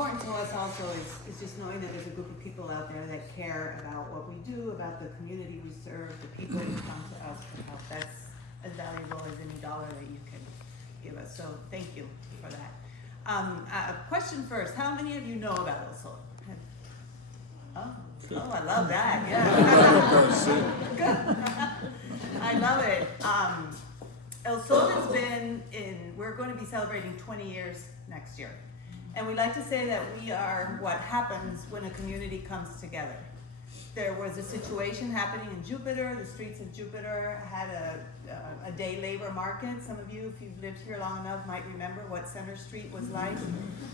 important to us also is just knowing that there's a group of people out there that care about what we do, about the community we serve, the people who come to us for help. That's as valuable as any dollar that you can give us. So thank you for that. Question first, how many of you know about El Sol? Oh, I love that, yeah. Good. I love it. El Sol has been we're going to be celebrating 20 years next year. And we like to say that we are what happens when a community comes together. There was a situation happening in Jupiter. The streets of Jupiter had a day labor market. Some of you, if you've lived here long enough, might remember what Center Street was like.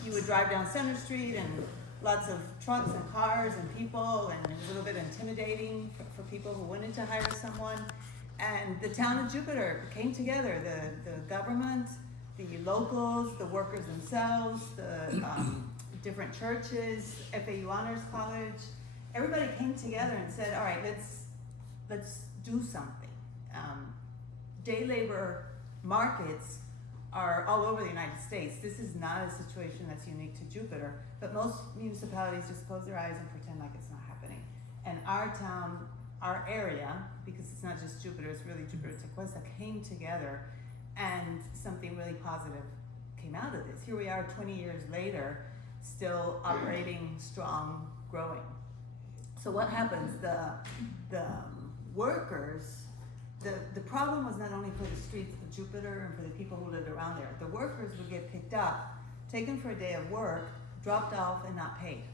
You would drive down Center Street and lots of trucks and cars and people, and it was a little bit intimidating for people who wanted to hire someone. And the town of Jupiter came together, the government, the locals, the workers themselves, the different churches, FAU Honors College. Everybody came together and said, all right, let's do something. Day labor markets are all over the United States. This is not a situation that's unique to Jupiter, but most municipalities just close their eyes and pretend like it's not happening. And our town, our area, because it's not just Jupiter, it's really Jupiter Tequesta, came together and something really positive came out of this. Here we are 20 years later, still operating strong, growing. So what happens? The workers, the problem was not only for the streets of Jupiter and for the people who lived around there. The workers would get picked up, taken for a day of work, dropped off and not paid.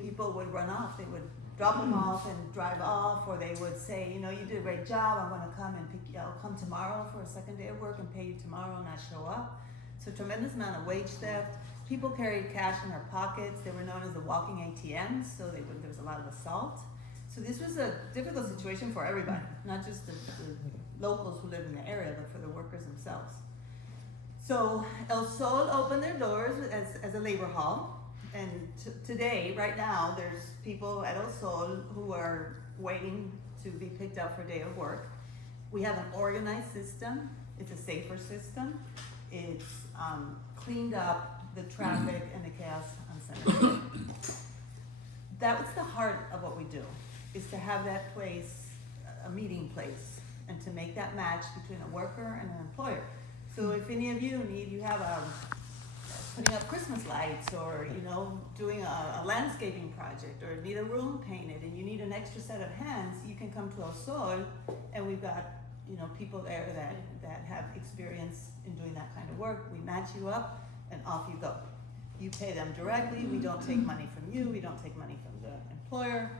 People would run off. They would drop them off and drive off, or they would say, you know, you did a great job, I'm gonna come and pick you, I'll come tomorrow for a second day of work and pay you tomorrow and not show up. So tremendous amount of wage theft. People carried cash in their pockets. They were known as the walking ATMs, so there was a lot of assault. So this was a difficult situation for everybody, not just the locals who lived in the area, but for the workers themselves. So El Sol opened their doors as a labor hall. And today, right now, there's people at El Sol who are waiting to be picked up for a day of work. We have an organized system. It's a safer system. It's cleaned up the traffic and the chaos on Center Street. That's the heart of what we do, is to have that place, a meeting place, and to make that match between a worker and an employer. So if any of you have putting up Christmas lights, or doing a landscaping project, or need a room painted and you need an extra set of hands, you can come to El Sol, and we've got people there that have experience in doing that kind of work. We match you up and off you go. You pay them directly. We don't take money from you. We don't take money from the employer.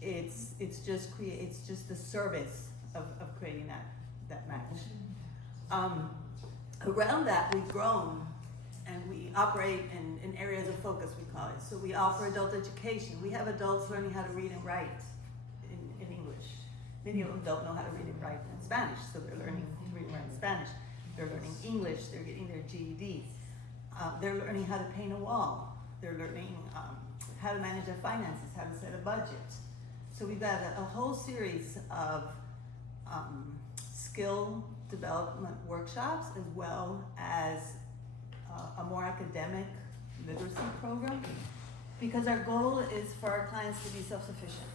It's just the service of creating that match. Around that, we've grown. And we operate in areas of focus, we call it. So we offer adult education. We have adults learning how to read and write in English. Many of them don't know how to read and write in Spanish, so they're learning to read and write in Spanish. They're learning English, they're getting their GED. They're learning how to paint a wall. They're learning how to manage their finances, how to set a budget. So we've got a whole series of skill development workshops, as well as a more academic literacy program, because our goal is for our clients to be self-sufficient.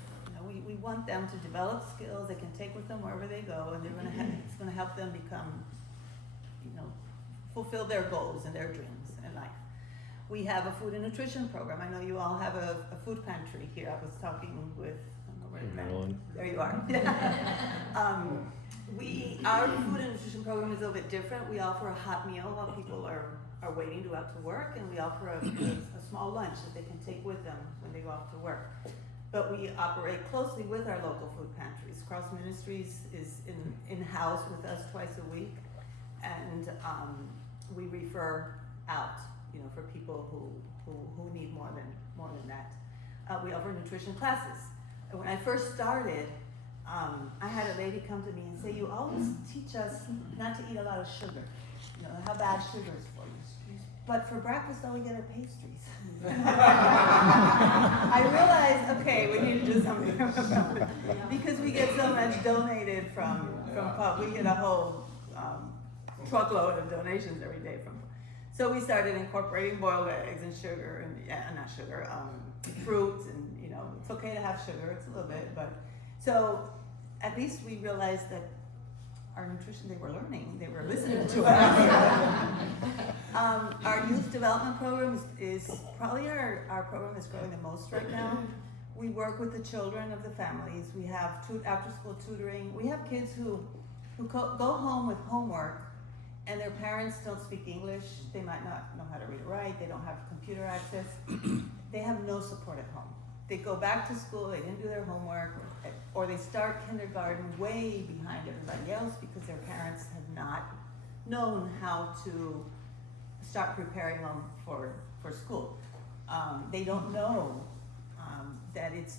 We want them to develop skills they can take with them wherever they go, and it's going to help them become, fulfill their goals and their dreams in life. We have a food and nutrition program. I know you all have a food pantry here. I was talking with, I don't know where there you are. Our food and nutrition program is a little bit different. We offer a hot meal while people are waiting to go out to work, and we offer a small lunch that they can take with them when they go off to work. But we operate closely with our local food pantries. Cross Ministries is in-house with us twice a week, and we refer out, for people who need more than that. We offer nutrition classes. And when I first started, I had a lady come to me and say, "You always teach us not to eat a lot of sugar. How bad sugar is for you. But for breakfast, all we get are pastries." I realized, okay, we need to do something about it, because we get so much donated from pub. We get a whole truckload of donations every day from. So we started incorporating boiled eggs and sugar and not sugar, fruit, and it's okay to have sugar, it's a little bit, but so at least we realized that our nutrition, they were learning, they were listening to us. Our youth development program is probably our program that's growing the most right now. We work with the children of the families. We have after school tutoring. We have kids who go home with homework and their parents don't speak English. They might not know how to read or write. They don't have computer access. They have no support at home. They go back to school, they didn't do their homework, or they start kindergarten way behind everybody else because their parents have not known how to start preparing them for school. They don't know that it's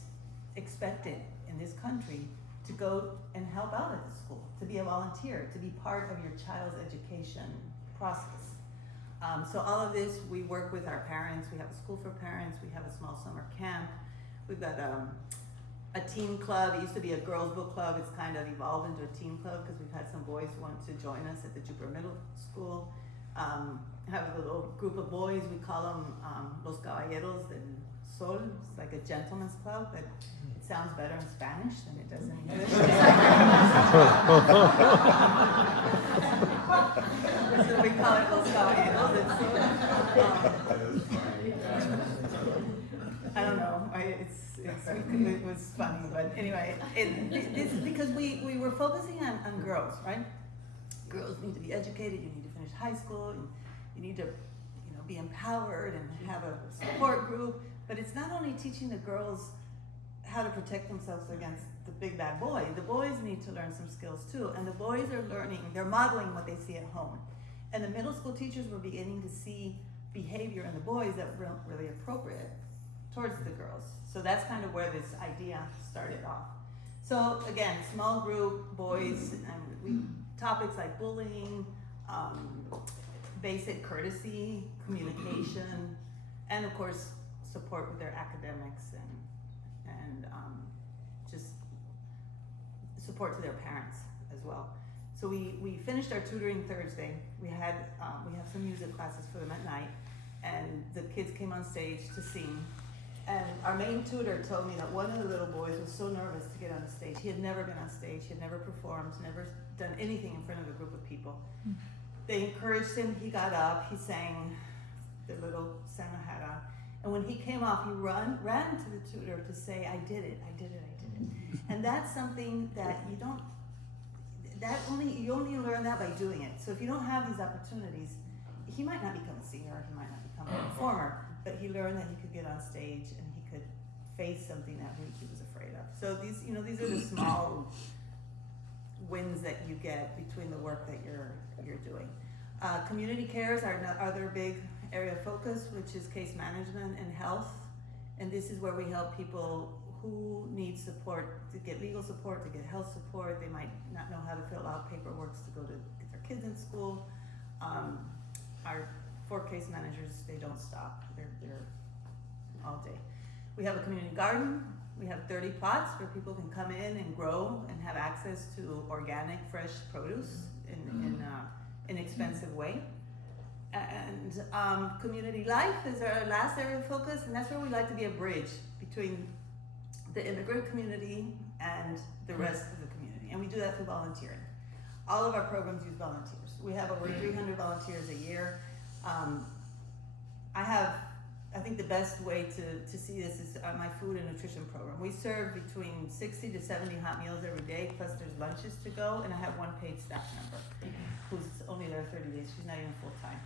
expected in this country to go and help out at the school, to be a volunteer, to be part of your child's education process. So all of this, we work with our parents. We have a school for parents. We have a small summer camp. We've got a teen club. It used to be a girls' book club. It's kind of evolved into a teen club because we've had some boys who want to join us at the Jupiter Middle School. Have a little group of boys. We call them Los Caballeros del Sol. It's like a gentleman's club, but it sounds better in Spanish than it does in English. So we call it Los Caballeros del Sol. I don't know. It was funny, but anyway, this because we were focusing on girls, right? Girls need to be educated. You need to finish high school. You need to, be empowered and have a support group. But it's not only teaching the girls how to protect themselves against the big bad boy. The boys need to learn some skills too, and the boys are learning. They're modeling what they see at home, and the middle school teachers were beginning to see behavior in the boys that were really appropriate towards the girls. So that's kind of where this idea started off. So again, small group, boys, and topics like bullying, basic courtesy, communication, and of course, support with their academics and just support to their parents as well. So we finished our tutoring Thursday. We have some music classes for them at night, and the kids came on stage to sing. And our main tutor told me that one of the little boys was so nervous to get on the stage. He had never been on stage. He had never performed, never done anything in front of a group of people. They encouraged him. He got up. He sang the little Santa hat on. And when he came off, he ran to the tutor to say, I did it. And that's something that you only learn that by doing it. So if you don't have these opportunities, he might not become a singer, he might not become a performer, but he learned that he could get on stage and he could face something that he was afraid of. So these are the small wins that you get between the work that you're doing. Community care is our other big area of focus, which is case management and health. And this is where we help people who need support to get legal support, to get health support. They might not know how to fill out paperwork to go to get their kids in school. Our 4 case managers, they don't stop. They're all day. We have a community garden. We have 30 plots where people can come in and grow and have access to organic, fresh produce in an inexpensive way. And community life is our last area of focus, and that's where we like to be a bridge between the immigrant community and the rest of the community. And we do that through volunteering. All of our programs use volunteers. We have over 300 volunteers a year. I think the best way to see this is on my food and nutrition program. We serve between 60 to 70 hot meals every day, plus there's lunches to go, and I have one paid staff member who's only there 30 days. She's not even full-time.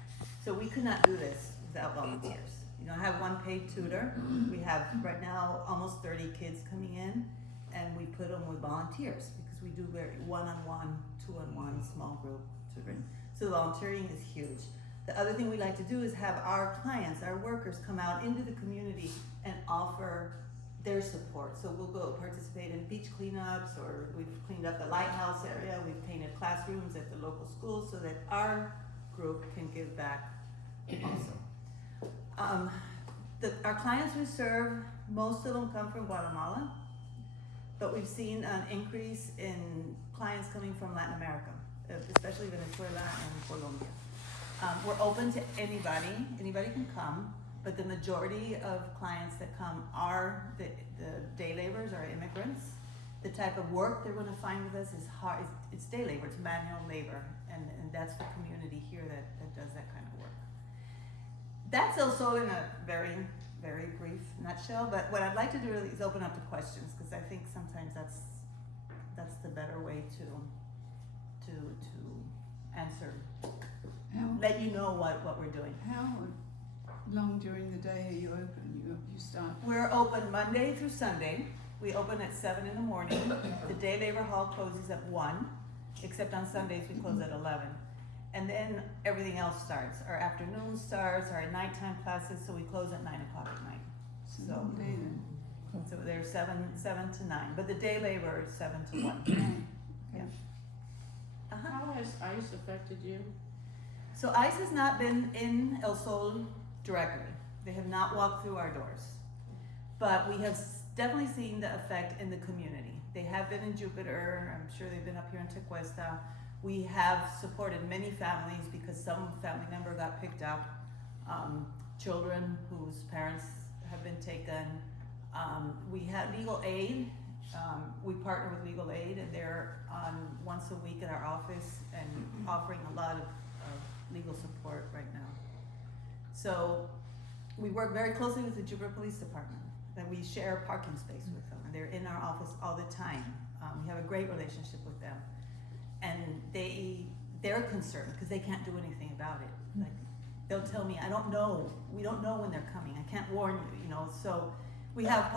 So we could not do this without volunteers. I have one paid tutor. We have right now almost 30 kids coming in, and we put them with volunteers because we do very one-on-one, two-on-one, small group tutoring. So volunteering is huge. The other thing we like to do is have our clients, our workers, come out into the community and offer their support. So we'll go participate in beach cleanups, or we've cleaned up the lighthouse area, we've painted classrooms at the local schools so that our group can give back also. Our clients we serve, most of them come from Guatemala, but we've seen an increase in clients coming from Latin America, especially Venezuela and Colombia. We're open to anybody can come, but the majority of clients that come are the day laborers or immigrants. The type of work they're gonna find with us is hard, it's day labor, it's manual labor, and that's the community here that does that kind of work. That's also in a very, very brief nutshell, but what I'd like to do really is open up to questions, because I think sometimes that's the better way to answer, let you know what we're doing. How long during the day are you open? You start? We're open Monday through Sunday. We open at 7 in the morning. The day labor hall closes at 1, except on Sundays we close at 11. And then everything else starts. Our afternoon starts, our nighttime classes, so we close at 9 o'clock at night. It's a long day then. So they're 7 to 9, but the day labor is 7 to 1. Yeah. How has ICE affected you? So ICE has not been in El Sol directly. They have not walked through our doors. But we have definitely seen the effect in the community. They have been in Jupiter. I'm sure they've been up here in Tequesta. We have supported many families because some family member got picked up. Children whose parents have been taken. We have legal aid. We partner with legal aid, and they're on once a week at our office and offering a lot of legal support right now. So we work very closely with the Jupiter Police Department, and we share a parking space with them, and they're in our office all the time. We have a great relationship with them, and they're concerned because they can't do anything about it. Like, they'll tell me, we don't know when they're coming. I can't warn you, So we have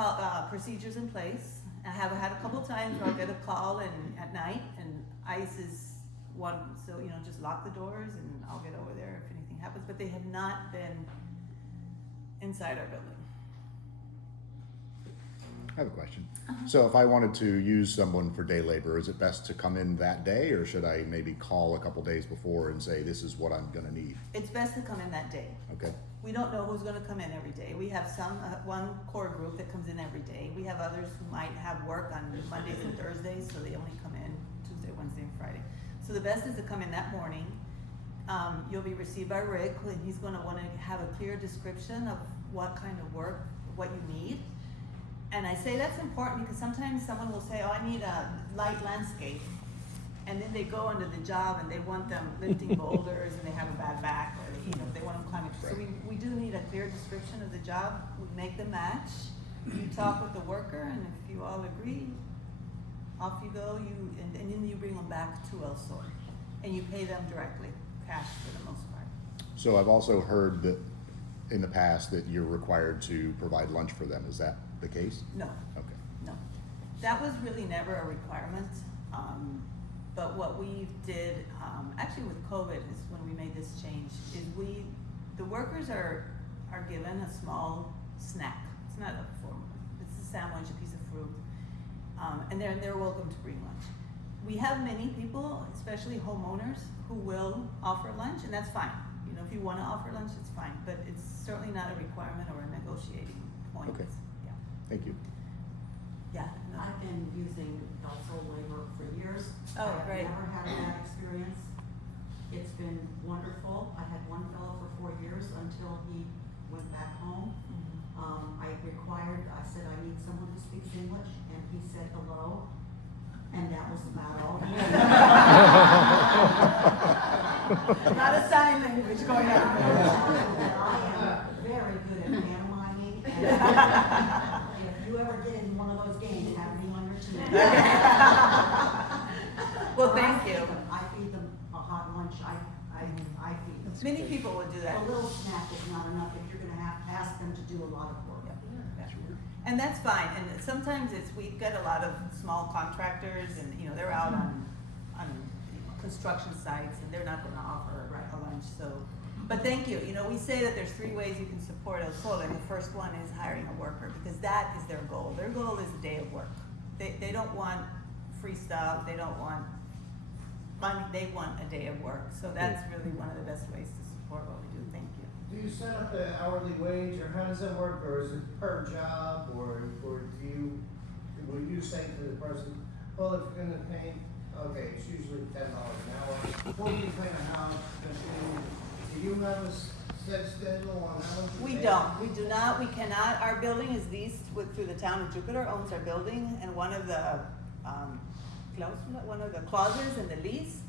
procedures in place. I have had a couple times where I'll get a call at night, and ICE is one, so just lock the doors and I'll get over there if anything happens. But they have not been inside our building. I have a question. So if I wanted to use someone for day labor, is it best to come in that day, or should I maybe call a couple days before and say, this is what I'm gonna need? It's best to come in that day. Okay. We don't know who's gonna come in every day. We have one core group that comes in every day. We have others who might have work on Mondays and Thursdays, so they only come in Tuesday, Wednesday, and Friday. So the best is to come in that morning. You'll be received by Rick, and he's gonna wanna have a clear description of what kind of work, what you need. And I say that's important because sometimes someone will say, I need a light landscape. And then they go into the job and they want them lifting boulders and they have a bad back, or they want them climbing. So we do need a clear description of the job. We make the match. You talk with the worker, and if you all agree, off you go. And then you bring them back to El Sol, and you pay them directly, cash for the most part. So I've also heard that in the past that you're required to provide lunch for them. Is that the case? No. Okay. No, that was really never a requirement. But what we did, actually with COVID is when we made this change, is the workers are given a small snack. It's not a formal, it's a sandwich, a piece of fruit, and they're welcome to bring lunch. We have many people, especially homeowners, who will offer lunch, and that's fine. If you want to offer lunch, it's fine, but it's certainly not a requirement or a negotiating point. Okay. Yeah. Thank you. Yeah. No. I've been using El Sol labor for years. Oh, I have great. never had a bad experience. It's been wonderful. I had one fellow for 4 years until he went back home. I said, I need someone who speaks English, and he said hello, and that was about all. Not a sign language going on. I am very good at pantomiming, and if you ever get in one of those games, have me on your team. Well, thank you. I feed them a hot lunch. I feed them. Many people would do that. A little snack is not enough if you're gonna have to ask them to do a lot of work. And that's fine, and sometimes we get a lot of small contractors, and they're out on construction sites, and they're not gonna offer a lunch, so. But thank you, we say that there's 3 ways you can support El Sol, and the first one is hiring a worker, because that is their goal. Their goal is a day of work. They don't want free stuff, they don't want money, they want a day of work, so that's really one of the best ways to support what we do. Thank you. Do you set up an hourly wage, or how does that work, or is it per job, or will you say to the person, well, if you're gonna paint, okay, it's usually $10 an hour, what do you paint a house, Do you have a set schedule on how much? you We pay? don't, we do not, we cannot, our building is leased through the town of Jupiter owns our building, and one of the, clauses in the lease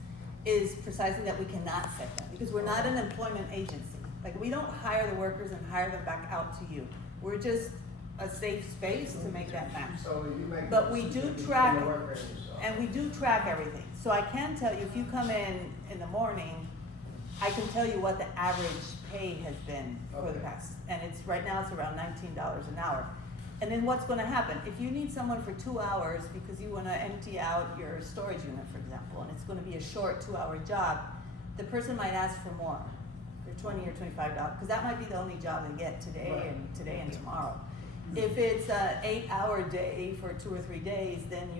is precisely that we cannot set them, because we're not an employment agency. Like, we don't hire the workers and hire them back out to you. We're just a safe space to make that match. So you make. But we do decisions track- between the workers and yourself. And we do track everything. So I can tell you, if you come in the morning, I can tell you what the average pay has been for the Okay. past. And right now it's around $19 an hour. And then what's gonna happen? If you need someone for 2 hours because you wanna empty out your storage unit, for example, and it's gonna be a short 2-hour job, the person might ask for more, for $20 or $25, because that might be the only job they get today and tomorrow. If it's an 8-hour day for 2 or 3 days, then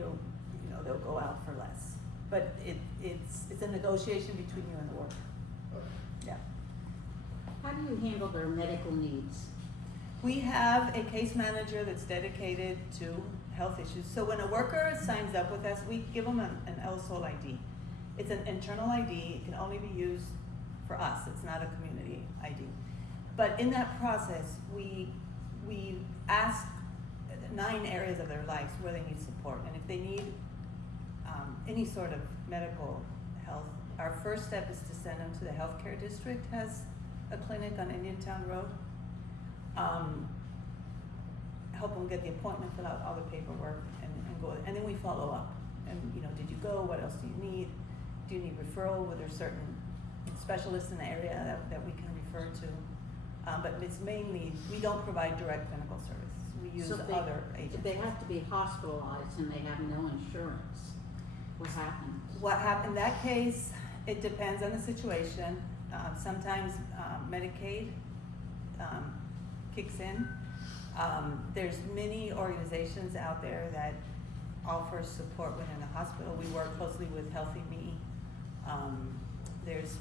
they'll go out for less. But it's a negotiation between you and the worker. Yeah. How do you handle their medical needs? We have a case manager that's dedicated to health issues. So when a worker signs up with us, we give them an El Sol ID. It's an internal ID. It can only be used for us. It's not a community ID. But in that process, we ask 9 areas of their lives where they need support. And if they need any sort of medical health, our first step is to send them to the healthcare district, has a clinic on Indiantown Road. Help them get the appointment, fill out all the paperwork, and go. And then we follow up. And did you go? What else do you need? Do you need referral? Were there certain specialists in the area that we can refer to? But it's mainly, we don't provide direct clinical services. We use So if they- other agencies. If they have to be hospitalized and they have no insurance, what happens? What happened in that case, it depends on the situation. Sometimes Medicaid kicks in. There's many organizations out there that offer support within the hospital. We work closely with Healthy Me. There's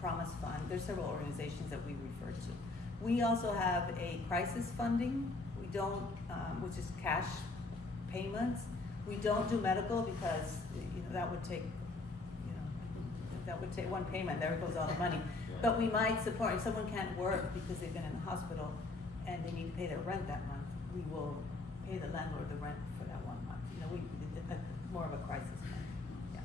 Promise Fund. There's several organizations that we refer to. We also have a crisis funding. We don't, which is cash payments. We don't do medical because that would take one payment. There goes all the money. But we might support if someone can't work because they've been in the hospital and they need to pay their rent that month. We will pay the landlord the rent for that 1 month. More of a crisis fund. Yeah.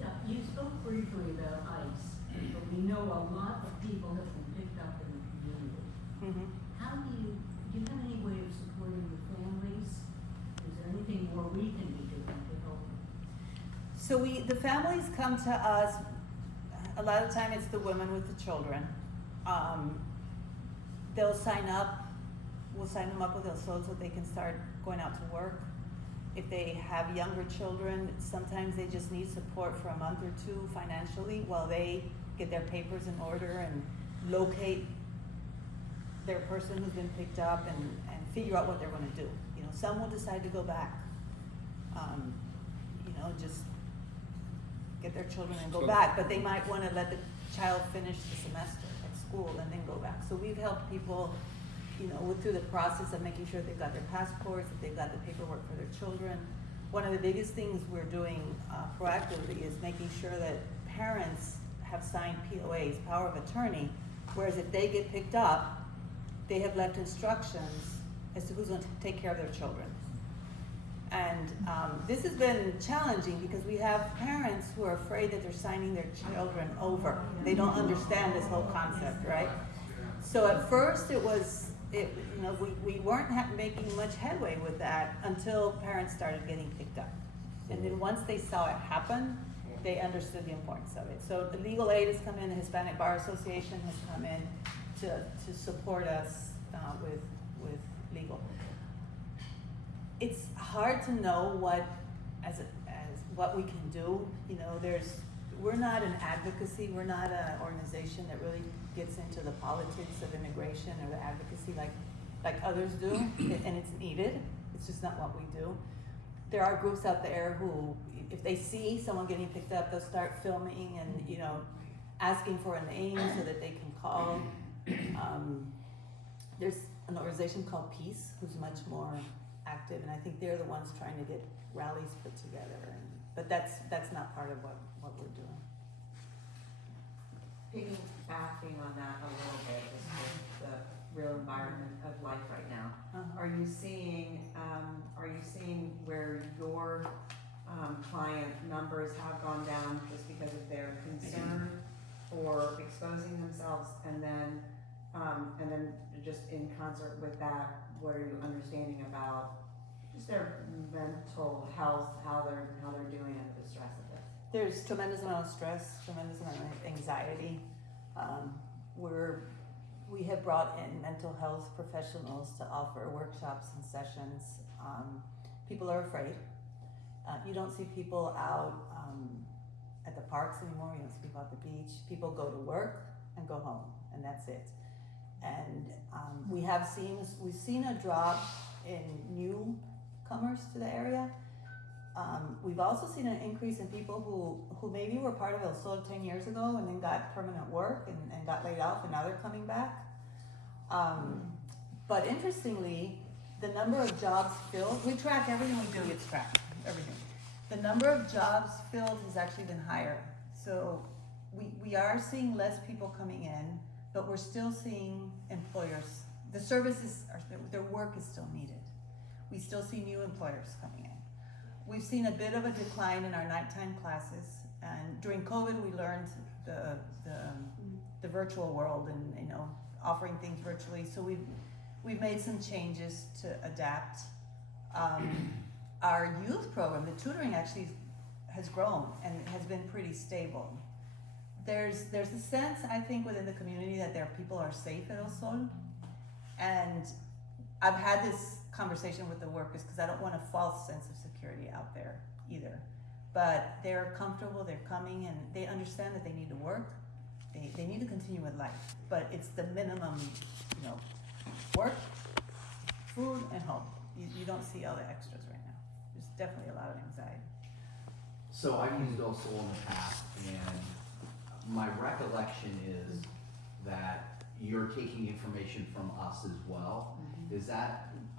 Yeah, you spoke briefly about ICE, but we know a lot of people have been picked up in the community. Mm-hmm. How do you have any way of supporting the families? Is there anything more we can be doing to help? So the families come to us, a lot of time it's the women with the children. They'll sign up, we'll sign them up with El Sol so they can start going out to work. If they have younger children, sometimes they just need support for a month or 2 financially while they get their papers in order and locate their person who's been picked up and figure out what they're gonna do. Some will decide to go back. Just get their children and go back, but they might wanna let the child finish the semester at school and then go back. So we've helped people, through the process of making sure they've got their passports, that they've got the paperwork for their children. One of the biggest things we're doing proactively is making sure that parents have signed POAs, power of attorney, whereas if they get picked up, they have left instructions as to who's going to take care of their children. And this has been challenging because we have parents who are afraid that they're signing their children over. They don't understand this whole concept, right? So at first we weren't making much headway with that until parents started getting picked up. And then once they saw it happen, they understood the importance of it. So the legal aid has come in, the Hispanic Bar Association has come in to support us with legal. It's hard to know what we can do. We're not an advocacy. We're not an organization that really gets into the politics of immigration or the advocacy like others do, and it's needed. It's just not what we do. There are groups out there who, if they see someone getting picked up, they'll start filming and asking for a name so that they can call. There's an organization called Peace who's much more active, and I think they're the ones trying to get rallies put together. But that's not part of what we're doing. piggybacking on that a little bit, just with the real environment of life right now. Uh-huh. Are you seeing where your client numbers have gone down just because of their concern for exposing themselves, and then just in concert with that, what are you understanding about just their mental health, how they're doing under the stress of this? There's tremendous amount of stress, tremendous amount of anxiety. We have brought in mental health professionals to offer workshops and sessions. People are afraid. You don't see people out at the parks anymore. You don't see people at the beach. People go to work and go home, and that's it. And we've seen a drop in newcomers to the area. We've also seen an increase in people who maybe were part of El Sol 10 years ago and then got permanent work and got laid off, and now they're coming back. But interestingly, the number of jobs filled, we track everything we do, it's tracked, everything. The number of jobs filled has actually been higher. So we are seeing less people coming in, but we're still seeing employers. The services, their work is still needed. We still see new employers coming in. We've seen a bit of a decline in our nighttime classes, and during COVID we learned the virtual world and offering things virtually. So we've made some changes to adapt. Our youth program, the tutoring actually has grown and has been pretty stable. There's a sense, I think, within the community that people are safe at El Sol, and I've had this conversation with the workers because I don't want a false sense of security out there either. But they're comfortable, they're coming, and they understand that they need to work. They need to continue with life, but it's the minimum, work, food, and home. You don't see all the extras right now. There's definitely a lot of anxiety. So I've used El Sol in the past, and my recollection is that you're taking information from us as well.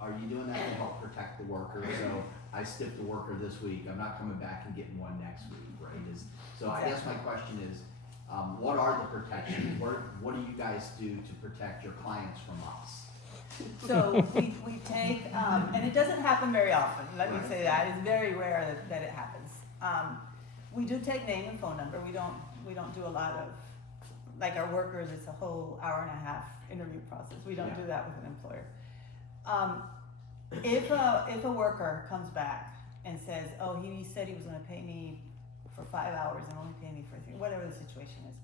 Are you doing that to help protect the worker? So I stiffed a worker this week, I'm not coming back and getting one next week, right? I guess my question is, what are the protections? What do you guys do to protect your clients from us? So we take, and it doesn't happen very often, let me say that. It's very rare that it happens. We do take name and phone number. We don't do a lot of, like our workers, it's a whole hour-and-a-half interview process. We don't do that with an employer. If a worker comes back and says, oh, he said he was gonna pay me for 5 hours and only pay me for 3, whatever the situation is,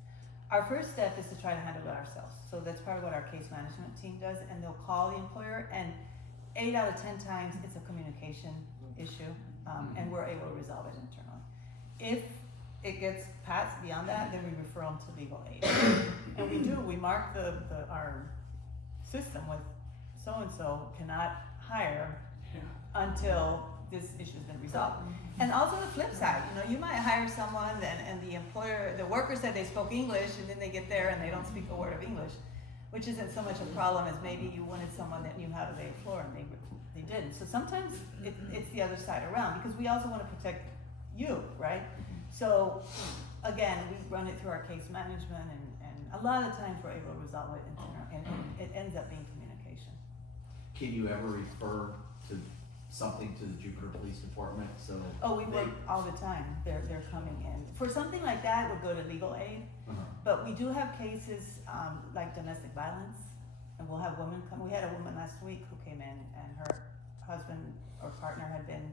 our first step is to try to handle it ourselves. So that's part of what our case management team does, and they'll call the employer, and 8 out of 10 times it's a communication issue, and we're able to resolve it internally. If it gets passed beyond that, then we refer them to legal aid. And we mark our system with so-and-so cannot hire until this issue's been resolved. And also the flip side, you might hire someone and the worker said they spoke English, and then they get there and they don't speak a word of English, which isn't so much a problem as maybe you wanted someone that knew how to lay a floor and they didn't. So sometimes it's the other side around, because we also want to protect you, right? So again, we run it through our case management, and a lot of times we're able to resolve it and it ends up being communication. Can you ever refer to something to the Jupiter Police Department? We work all the time. They're coming in. For something like that, it would go to legal aid. But we do have cases like domestic violence, and we'll have women come. We had a woman last week who came in, and her husband or partner had been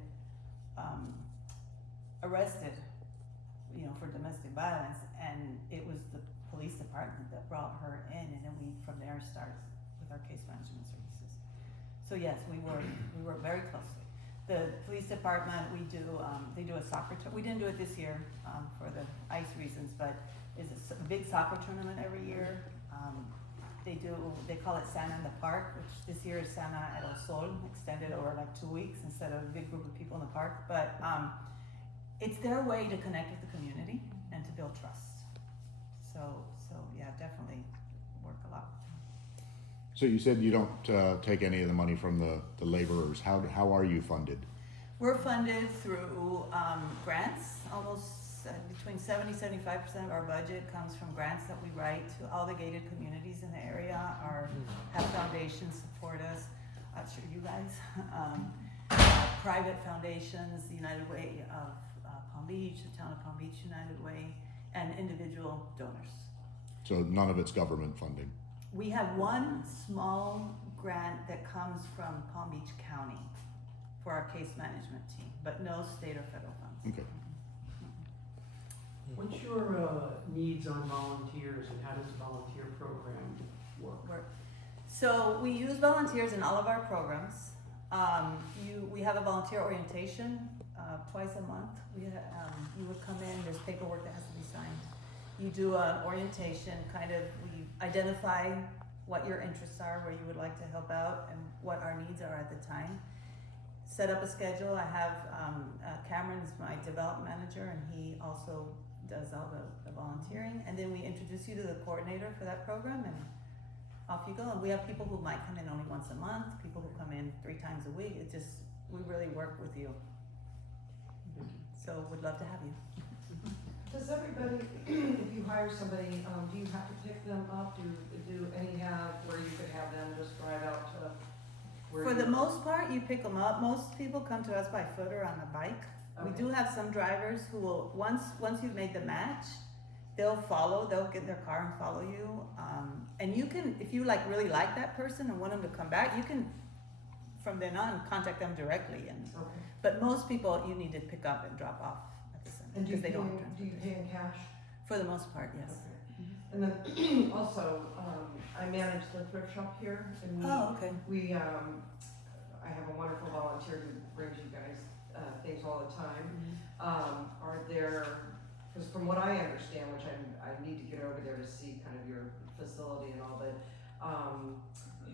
arrested, for domestic violence, and it was the police department that brought her in, and then we from there start with our case management services. So yes, we work very closely. The police department, they do a soccer tournament. We didn't do it this year for the ice reasons, but it's a big soccer tournament every year. They call it Santa in the Park, which this year is Santa at El Sol, extended over like 2 weeks instead of a big group of people in the park. But it's their way to connect with the community and to build trust. So yeah, definitely work a lot. So you said you don't take any of the money from the laborers. How are you funded? We're funded through grants. Almost between 70-75% of our budget comes from grants that we write to all the gated communities in the area, or have foundations support us. I'm sure you guys, private foundations, the United Way of Palm Beach, the town of Palm Beach United Way, and individual donors. So none of it's government funding. We have one small grant that comes from Palm Beach County for our case management team, but no state or federal funds. Okay. What's your needs on volunteers, and how does the volunteer program work? So we use volunteers in all of our programs. We have a volunteer orientation twice a month. You would come in, there's paperwork that has to be signed. You do an orientation, we identify what your interests are, where you would like to help out, and what our needs are at the time. Set up a schedule. I have Cameron's my development manager, and he also does all the volunteering. And then we introduce you to the coordinator for that program, and off you go. And we have people who might come in only once a month, people who come in 3 times a week. We really work with you. So would love to have you. Does everybody, if you hire somebody, do you have to pick them up? Do any have where you could have them just drive out to where For the most part, you pick them up. Most people come to us by foot or on a bike. We Okay. do have some drivers who will, once you've made the match, they'll get in their car and follow you. And you can, if you really like that person and want them to come back, you can, from then on, contact them directly. Okay. But most people, you need to pick up and drop off at the center, And do you because they don't have do you pay in cash? For the most part, yes. Okay. And then also, I manage the thrift shop here, and Oh, okay. I have a wonderful volunteer who brings you guys things all the time. Are there, because from what I understand, which I need to get over there to see kind of your facility and all, but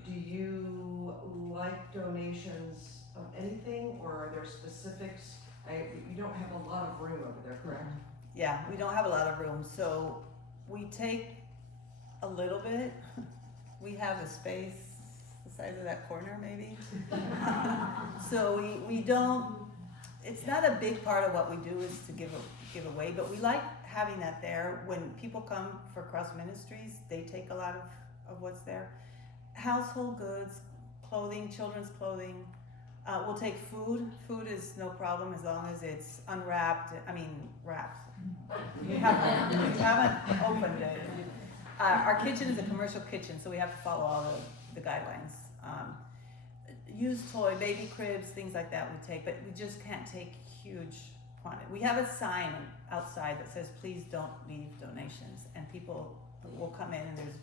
do you like donations of anything, or are there specifics? You don't have a lot of room over there, correct? Yeah, we don't have a lot of room, so we take a little bit. We have a space the size of that corner, maybe. So we don't. It's not a big part of what we do is to give away, but we like having that there. When people come for Cross Ministries, they take a lot of what's there. Household goods, clothing, children's clothing. We'll take food. Food is no problem as long as it's unwrapped. Wrapped. You haven't opened it. Our kitchen is a commercial kitchen, so we have to follow all the guidelines. Used toy, baby cribs, things like that we take, but we just can't take huge quantity. We have a sign outside that says, please don't leave donations, and people will come in and there's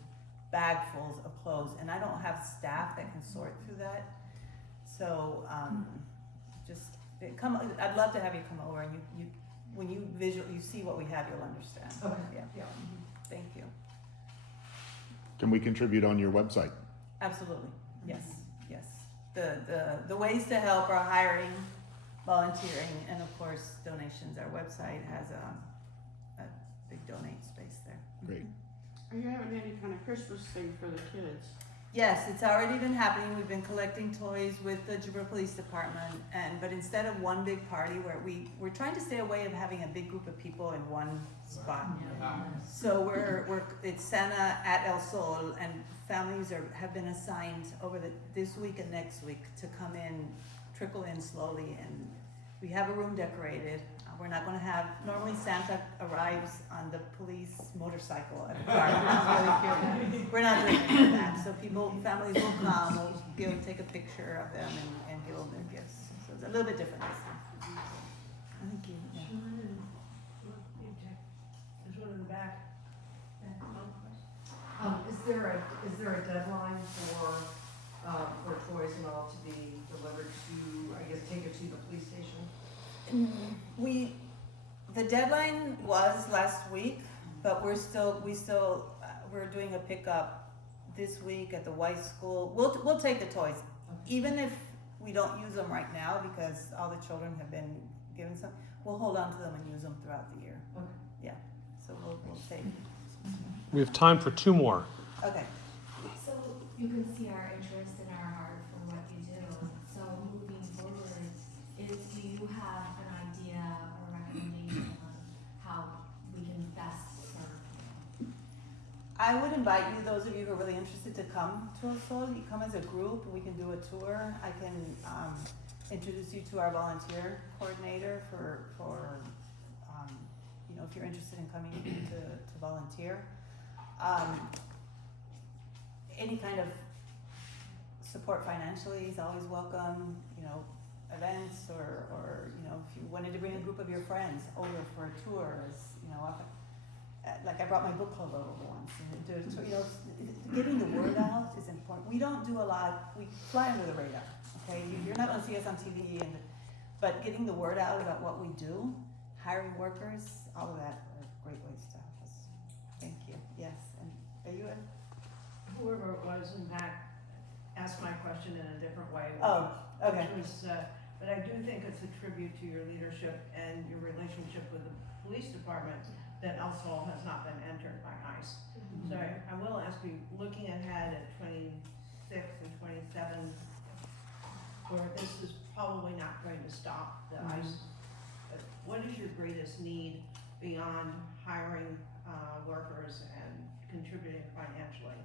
bagfuls of clothes, and I don't have staff that can sort through that. So I'd love to have you come over, and you when you see what we have, you'll understand. Okay. Yeah. Thank you. Can we contribute on your website? Absolutely. Yes. The ways to help are hiring, volunteering, and of course donations. Our website has a big donate space there. Great. Are you having any kind of Christmas thing for the kids? Yes, it's already been happening. We've been collecting toys with the Jupiter Police Department, but instead of one big party where we're trying to stay away of having a big group of people in one spot. So it's Santa at El Sol, and families have been assigned over this week and next week to come in, trickle in slowly, and we have a room decorated. We're not going to have, normally Santa arrives on the police motorcycle at the car, which is really cute. We're not doing any of that, so families will come, we'll take a picture of them and give them their gifts. So it's a little bit different this time. Thank you. Yeah. There's one in the back. Is there a deadline for toys and all to be delivered to, I guess, take it to the police station? The deadline was last week, but we're doing a pickup this week at the White School. We'll take the toys, even if we don't use them right now because all the children have been given some. We'll hold on to them and use them throughout the year. Okay. Yeah, so we'll take. We have time for 2 more. Okay. So you can see our interest and our heart for what you do. So moving forward, do you have an idea or recommendation on how I would invite you, those of you who are really interested, to come to Oslo. You come as a group, we can do a tour. I can introduce you to our volunteer coordinator for you know, if you're interested in coming to volunteer. Any kind of support financially is always welcome, you know, events or you know, if you wanted to bring a group of your friends over for a tour, as you know, like I brought my book club over once, and you know, getting the word out is important. We don't do a lot, we fly under the radar, okay? You're not gonna see us on TV, but getting the word out about what we do, hiring workers, all of that are great ways to help us. Thank you, yes, and are you in? Whoever it was, in fact, asked my question in a different way. Oh, okay. Which was, but I do think it's a tribute to your leadership and your relationship with the police department that El Sol has not been entered by ICE. So I will ask you, looking ahead at 26 and 27, where this is probably not going to stop the ICE, what is your greatest need beyond hiring workers and contributing financially?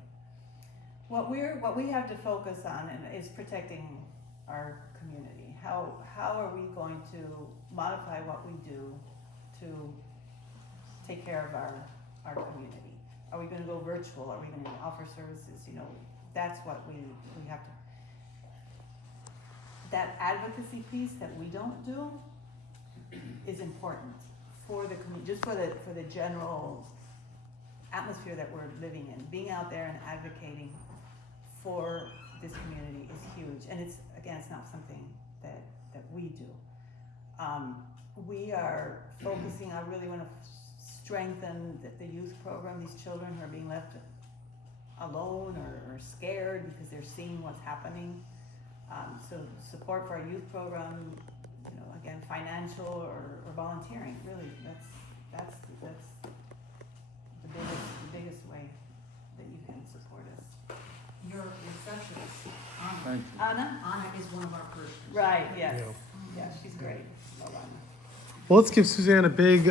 What we have to focus on is protecting our community. How are we going to modify what we do to take care of our community? Are we gonna go virtual? Are we gonna offer services? You know, that's what we have to. That advocacy piece that we don't do is important for the community, just for the general atmosphere that we're living in. Being out there and advocating for this community is huge, and it's not something that we do. We are focusing. I really want to strengthen the youth program. These children who are being left alone or scared because they're seeing what's happening. So support for our youth program, you know, again, financial or volunteering. Really, that's the biggest way that you can support us. Your receptionist, Thank Anna. Anna? Anna is one of our persons. Right. Yes. Yeah. Yeah, she's great. Love Anna. Well, let's give Suzanne a big